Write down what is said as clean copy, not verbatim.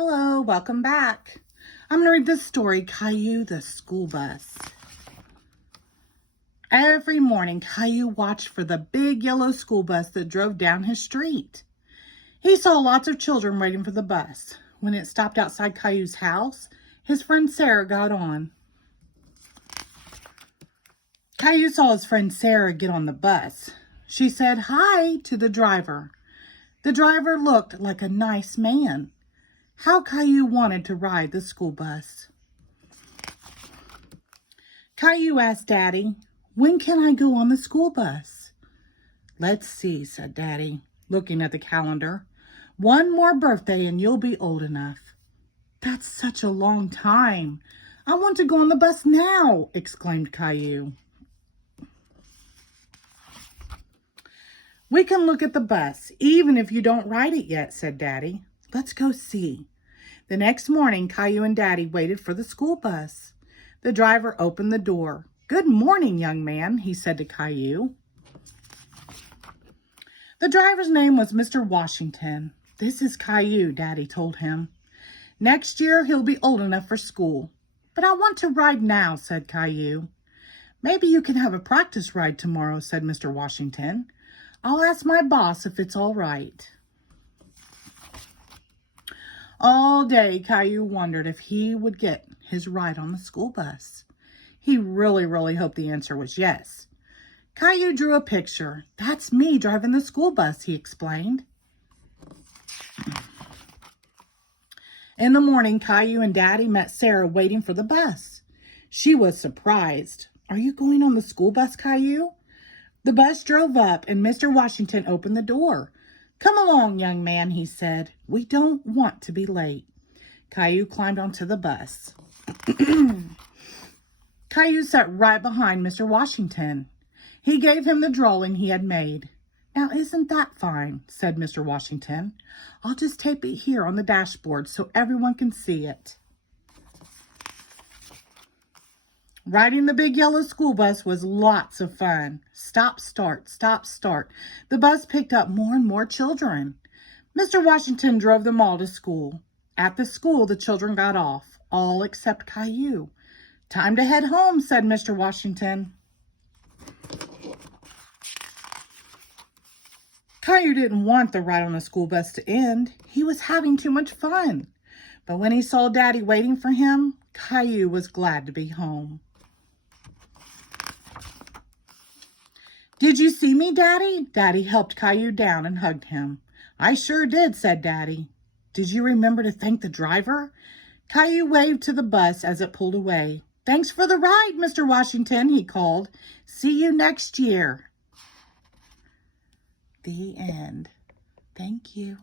Hello, welcome back. I'm going to read this story, Caillou the School Bus. Every morning, Caillou watched for the big yellow school bus that drove down his street. He saw lots of children waiting for the bus. When it stopped outside Caillou's house, his friend Sarah got on. Caillou saw his friend Sarah get on the bus. She said hi to the driver. The driver looked like a nice man. How Caillou wanted to ride the school bus. Caillou asked Daddy, "When can I go on the school bus?" "Let's see," said Daddy, looking at the calendar. "One more birthday and you'll be old enough." "That's such a long time. I want to go on the bus now," exclaimed Caillou. "We can look at the bus, even if you don't ride it yet," said Daddy. "Let's go see." The next morning, Caillou and Daddy waited for the school bus. The driver opened the door. "Good morning, young man," he said to Caillou. The driver's name was Mr. Washington. "This is Caillou," Daddy told him. "Next year, he'll be old enough for school." "But I want to ride now," said Caillou. "Maybe you can have a practice ride tomorrow," said Mr. Washington. "I'll ask my boss if it's all right." All day, Caillou wondered if he would get his ride on the school bus. He really hoped the answer was yes. Caillou drew a picture. "That's me driving the school bus," he explained. In the morning, Caillou and Daddy met Sarah waiting for the bus. She was surprised. "Are you going on the school bus, Caillou?" The bus drove up and Mr. Washington opened the door. "Come along, young man," he said. "We don't want to be late." Caillou climbed onto the bus. Caillou sat right behind Mr. Washington. He gave him the drawing he had made. "Now, isn't that fine?" said Mr. Washington. "I'll just tape it here on the dashboard so everyone can see it." Riding the big yellow school bus was lots of fun. Stop, start, stop, start. The bus picked up more and more children. Mr. Washington drove them all to school. At the school, the children got off, all except Caillou. "Time to head home," said Mr. Washington. Caillou didn't want the ride on the school bus to end. He was having too much fun. But when he saw Daddy waiting for him, Caillou was glad to be home. "Did you see me, Daddy?" Daddy helped Caillou down and hugged him. "I sure did," said Daddy. "Did you remember to thank the driver?" Caillou waved to the bus as it pulled away. "Thanks for the ride, Mr. Washington," he called. "See you next year." The end. Thank you.